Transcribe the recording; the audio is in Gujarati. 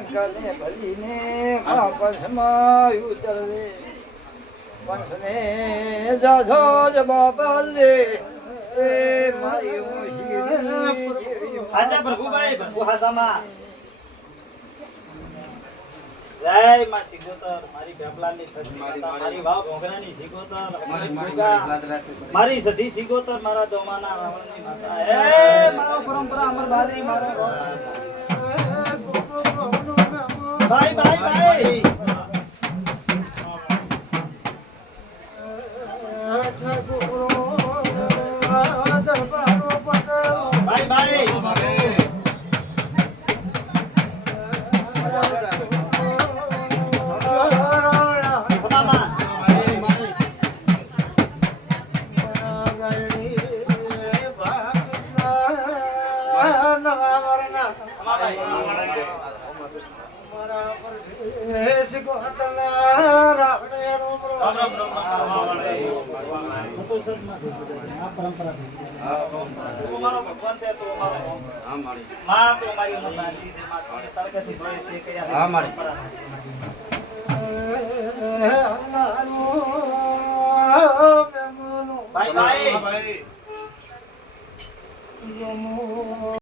કંકાને ભલીને મા પંચમાં ઉતરવે પંચને જાજો જ બાપા દે એ મારી મુશીરી આજા પ્રભુભાઈ પ્રભુ હાસામાં જય માં સિગોતર મારી બેપલાની મારી વાવ ભોગરાની સિગોતર મારી સધી સિગોતર મારા દોમાના રાવણની માતા હે મારો પરંપરા અમર બાદરી મારો ભાઈ ભાઈ ભાઈ ભાઈ ભાઈ ભાઈ ભાઈ